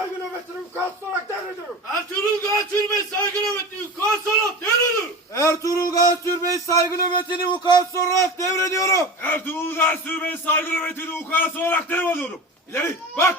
saygın ömetini Kassolak devrediyorum. Ertuğrul Gansür Bey saygın ömetini Kassolak devrediyorum. Ertuğrul Gansür Bey saygın ömetini vukuat olarak devrediyorum. Ertuğrul Gansür Bey saygın ömetini vukuat olarak devrediyorum. İleri bak.